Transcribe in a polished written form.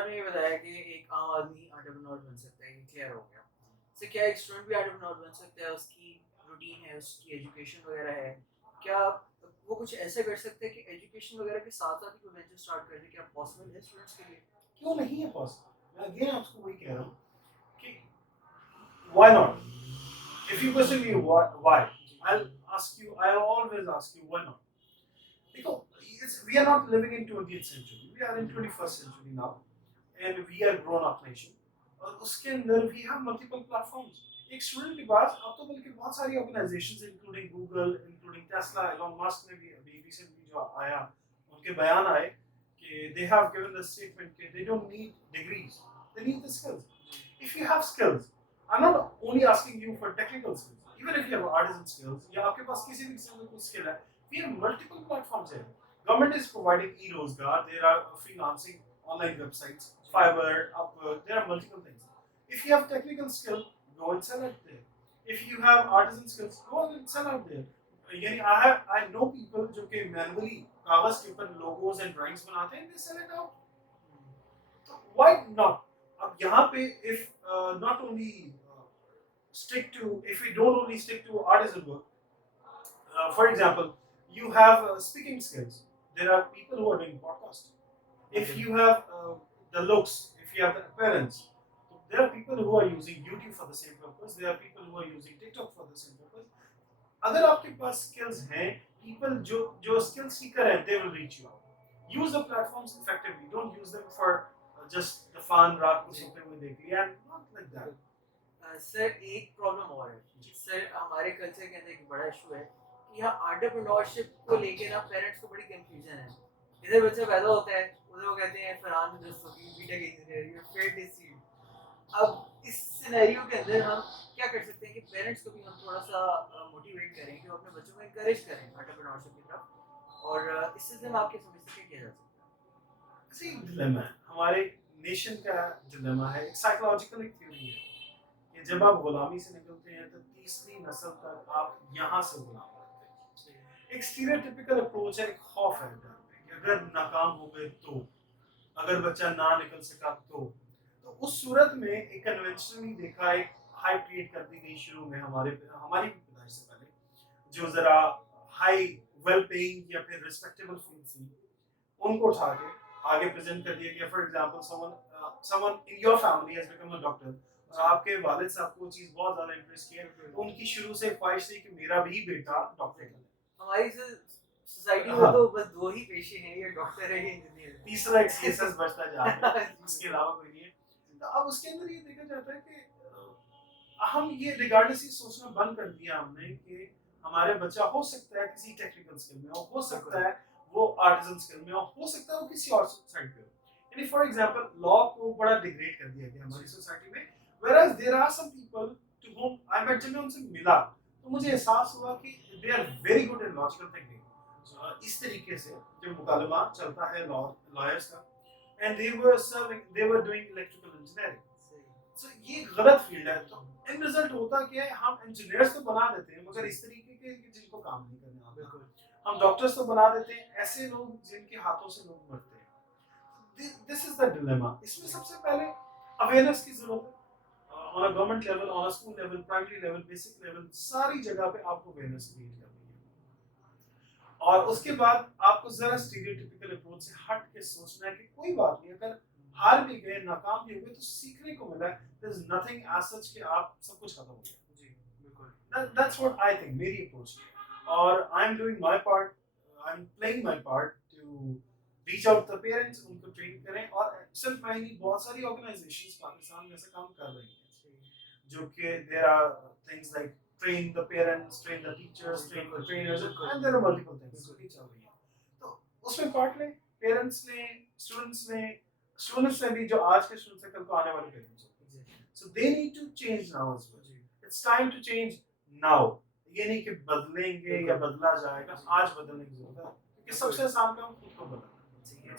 आपने ये बताया कि एक आम आदमी एंटरप्रेन्योर बन सकता है, ये क्लियर हो गया। इससे क्या एक स्टूडेंट भी एंटरप्रेन्योर बन सकता है? उसकी रूटीन है, उसकी एजुकेशन वगैरह है, क्या वो कुछ ऐसा कर सकता है कि एजुकेशन वगैरह के साथ-साथ ही कोई वेंचर स्टार्ट कर दे? क्या पॉसिबल है स्टूडेंट्स के लिए? क्यों नहीं है पॉसिबल? मैं अगेन आपको वही कह रहा हूँ कि why not? If you question me why, I'll ask you. I'll always ask you why not. देखो, we are not living in 20th century. We are in 21st century now, and we are grown up nation. और उसके अंदर we have multiple platforms. एक स्टूडेंट के पास अब तो बल्कि बहुत सारी organisations including Google, including Tesla, Elon Musk ने भी अभी रिसेंटली जो आया उनके बयान आए कि they have given the statement कि they don't need degrees, they need the skills. If you have skills, I'm not only asking you for technical skills. Even if you have artisan skills, या आपके पास किसी भी किस्म का कोई skill है, we have multiple platforms here. Government is providing e-rozgar. There are freelancing online websites, Fiverr, Upwork. There are multiple things. If you have technical skill, go and sell it there. If you have artisan skills, go and sell out there. यानी I know people जो कि manually कागज के ऊपर logos and drawings बनाते हैं, they sell it out. So why not? अब यहाँ पे if not only if we don't only stick to artisan work, for example, you have speaking skills. There are people who are doing podcast. If you have the looks, if you have the appearance, there are people who are using YouTube for the same purpose. There are people who are using TikTok for the same purpose. अगर आपके पास skills हैं, people जो skill seeker हैं, they will reach you out. Use the platforms effectively. Don't use them for just the fun, रात को सोते हुए देख लिया, and not like that. Sir एक प्रॉब्लम और है सर, हमारे कल्चर के अंदर एक बड़ा इशू है कि यहाँ एंटरप्रेन्योरशिप को लेके ना पेरेंट्स को बड़ी कंफ्यूजन है। इधर बच्चा पैदा होता है, उधर वो कहते हैं फरहान में दोस्तों की BTech engineer, you failed this seed. अब इस सिनेरियो के अंदर हम क्या कर सकते हैं कि पेरेंट्स को भी हम थोड़ा सा मोटिवेट करें कि वो अपने बच्चों को इंकरेज करें एंटरप्रेन्योरशिप की तरफ, और इस सिलसिले में आपके समझ से क्या किया जा सकता ऐसे एक डिलेमा है, हमारे नेशन का डिलेमा है, एक साइकोलॉजिकल एक थ्योरी है कि जब आप गुलामी से निकलते हैं तो तीसरी नस्ल तक आप यहाँ से गुलाम रहते हैं। एक स्टीरियोटिपिकल अप्रोच है, एक खौफ है डर में कि अगर नाकाम हो गए तो, अगर बच्चा ना निकल सका तो उस सूरत में एक कन्वेंशनली देखा एक हाइप क्रिएट कर दी गई शुरू में हमारी पैदाइश से पहले, जो जरा हाई वेल पेइंग या फिर रिस्पेक्टेबल फील्ड थी, उनको उठा के आगे प्रेजेंट कर दिया गया। For example someone in your family has become a doctor, और आपके वालिद साहब को चीज बहुत ज्यादा इंटरेस्ट की है, तो उनकी शुरू से ख्वाहिश थी कि मेरा भी बेटा डॉक्टर बने। है? हमारी सोसाइटी में हाँ, तो बस दो ही पेशे हैं, ये डॉक्टर है, ये इंजीनियर है। तीसरा एक सीएसएस बचता जा रहा है, इसके अलावा कोई नहीं है। तो अब उसके अंदर ये देखा जाता है कि हम ये रिगार्डलेस ही सोचना बंद कर दिया हमने कि हमारे बच्चा हो सकता है किसी टेक्निकल स्किल में हो सकता है वो आर्टिजन स्किल में हो सकता है वो किसी और साइड पे हो। यानी फॉर एग्जांपल लॉ को बड़ा डिग्रेड कर दिया गया हमारी सोसाइटी में, whereas there are some people to whom I met, जब मैं उनसे मिला तो मुझे एहसास हुआ कि they are very good in logical thinking। इस तरीके से जो मुकालमा चलता है लॉयर्स का, and they were doing electrical engineering। So ये गलत फील्ड है। तो इन रिजल्ट होता क्या है, हम इंजीनियर्स तो बना देते हैं मगर इस तरीके के जिनको काम नहीं करने आता, हम डॉक्टर्स तो बना देते हैं ऐसे लोग जिनके हाथों से लोग मरते हैं। This is the dilemma. इसमें सबसे पहले अवेयरनेस की जरूरत है, on a government level, on a school level, primary level, basic level, सारी जगह पे आपको अवेयरनेस क्रिएट करनी है। और उसके बाद आपको जरा स्टीरियोटिपिकल अप्रोच से हट के सोचना है कि कोई बात नहीं, अगर हार भी गए, नाकाम भी हुए, तो सीखने को मिला है। There is nothing as such कि आप सब कुछ खत्म हो गया। जी, बिल्कुल। दैट्स व्हाट आई थिंक, मेरी अप्रोच है। और I am doing my part, I am playing my part to reach out the parents, उनको ट्रेन करें। और सिर्फ मैं नहीं, बहुत सारी ऑर्गेनाइजेशंस पाकिस्तान में ऐसे काम कर रही हैं जो कि there are things like train the parents, train the teachers, train the trainers, and there are multiple things जो कि चल रही हैं। तो उसमें पार्ट लें, पेरेंट्स ने, स्टूडेंट्स ने भी, जो आज के स्टूडेंट्स हैं कल को आने वाले पेरेंट्स हैं। So they need to change now as well. It's time to change now. ये नहीं कि बदलेंगे या बदला जाएगा, आज बदलने की जरूरत है क्योंकि सबसे आसान काम खुद को बदलना है।